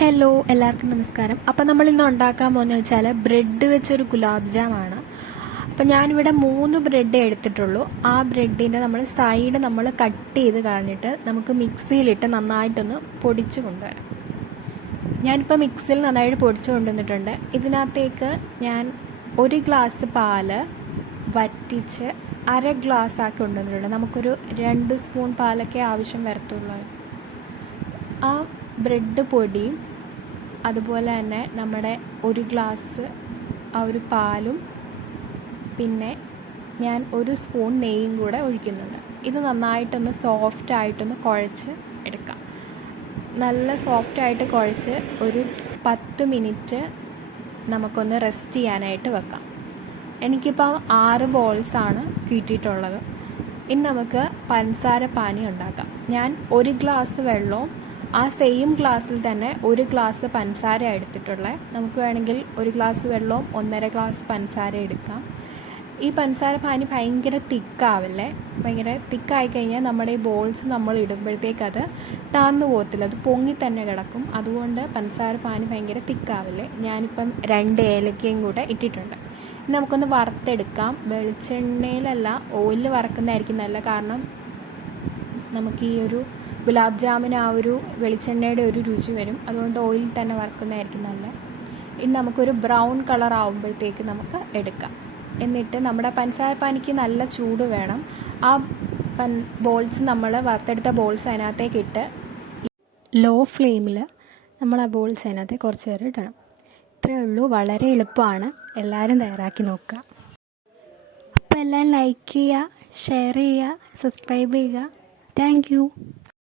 Hello, എല്ലാവർക്കും നമസ്കാരം. അപ്പോൾ നമ്മളിന്ന് ഉണ്ടാക്കാൻ പോകുന്നത് വെച്ചാൽ ബ്രെഡ് വെച്ചൊരു ഗുലാബ് ജാമാണ്. അപ്പോൾ ഞാനിവിടെ 3 ബ്രെഡ് എടുത്തിട്ടുള്ളൂ. ആ ബ്രെഡിൻ്റെ സൈഡ് നമ്മൾ കട്ട് ചെയ്ത് കളഞ്ഞിട്ട് നമുക്ക് മിക്സിയിലിട്ട് നന്നായിട്ടൊന്ന് പൊടിച്ച് കൊണ്ടുവരാം. ഞാനിപ്പോൾ മിക്സിയിൽ നന്നായിട്ട് പൊടിച്ച് കൊണ്ടുവന്നിട്ടുണ്ട്. ഇതിനകത്തേക്ക് ഞാൻ 1 ഗ്ലാസ് പാല് വറ്റിച്ച് അര ഗ്ലാസ് ആക്കി കൊണ്ടുവന്നിട്ടുണ്ട്. നമുക്കൊരു 2 സ്പൂൺ പാലൊക്കെ ആവശ്യം വരത്തുള്ളൂ. ആ ബ്രെഡ് പൊടിയും അതുപോലെ തന്നെ നമ്മുടെ 1 ഗ്ലാസ് ആ ഒരു പാലും പിന്നെ ഞാൻ 1 സ്പൂൺ നെയ്യും കൂടെ ഒഴിക്കുന്നുണ്ട്. ഇത് നന്നായിട്ടൊന്ന് സോഫ്റ്റായിട്ടൊന്ന് കുഴച്ച് എടുക്കാം. നല്ല സോഫ്റ്റായിട്ട് കുഴച്ച് ഒരു 10 മിനിറ്റ് നമുക്കൊന്ന് റെസ്റ്റ് ചെയ്യാനായിട്ട് വെക്കാം. എനിക്കിപ്പോൾ 6 ബോൾസാണ് കിട്ടിയിട്ടുള്ളത്. ഇനി നമുക്ക് പഞ്ചസാര പാനി ഉണ്ടാക്കാം. ഞാൻ 1 ഗ്ലാസ് വെള്ളവും ആ സെയിം ഗ്ലാസ്സിൽ തന്നെ 1 ഗ്ലാസ് പഞ്ചസാര എടുത്തിട്ടുള്ളത്. നമുക്ക് വേണമെങ്കിൽ 1 ഗ്ലാസ് വെള്ളവും 1.5 ഗ്ലാസ് പഞ്ചസാര എടുക്കാം. ഈ പഞ്ചസാര പാനി ഭയങ്കര തിക്കാവില്ലേ. ഭയങ്കര തിക്കായി കഴിഞ്ഞാൽ നമ്മുടെ ഈ ബോൾസ് നമ്മൾ ഇടുമ്പോഴത്തേക്ക് അത് താന്നു പോകത്തില്ല, അത് പൊങ്ങി തന്നെ കിടക്കും. അതുകൊണ്ട് പഞ്ചസാര പാനി ഭയങ്കര തിക്കാവില്ലേ. ഞാനിപ്പം 2 ഏലക്കയും കൂടെ ഇട്ടിട്ടുണ്ട്. നമുക്കൊന്ന് വറുത്തെടുക്കാം. വെളിച്ചെണ്ണയിലല്ല, ഓയിലിൽ വറക്കുന്നതായിരിക്കും നല്ല. കാരണം നമുക്ക് ഈ ഒരു ഗുലാബ് ജാമിന് ആ ഒരു വെളിച്ചെണ്ണയുടെ ഒരു രുചി വരും. അതുകൊണ്ട് ഓയിലിൽ തന്നെ വറക്കുന്നതായിരിക്കും നല്ല. ഇനി നമുക്കൊരു ബ്രൗൺ കളർ ആകുമ്പോഴത്തേക്ക് നമുക്ക് എടുക്കാം. എന്നിട്ട് നമ്മുടെ പഞ്ചസാര പാനിക്ക് നല്ല ചൂട് വേണം. ആ ബോൾസ് നമ്മൾ വറുത്തെടുത്ത ബോൾസ് അതിനകത്തേക്ക് ഇട്ട് ലോ ഫ്ലെയിമിൽ നമ്മൾ ആ ബോൾസ് അതിനകത്ത് കുറച്ച് നേരം ഇടണം. ഇത്രയേ ഉള്ളൂ. വളരെ എളുപ്പമാണ്. എല്ലാവരും തയ്യാറാക്കി നോക്കുക. അപ്പോൾ എല്ലാം ലൈക്ക് ചെയ്യുക, ഷെയർ ചെയ്യുക, സബ്സ്ക്രൈബ് ചെയ്യുക. Thank you.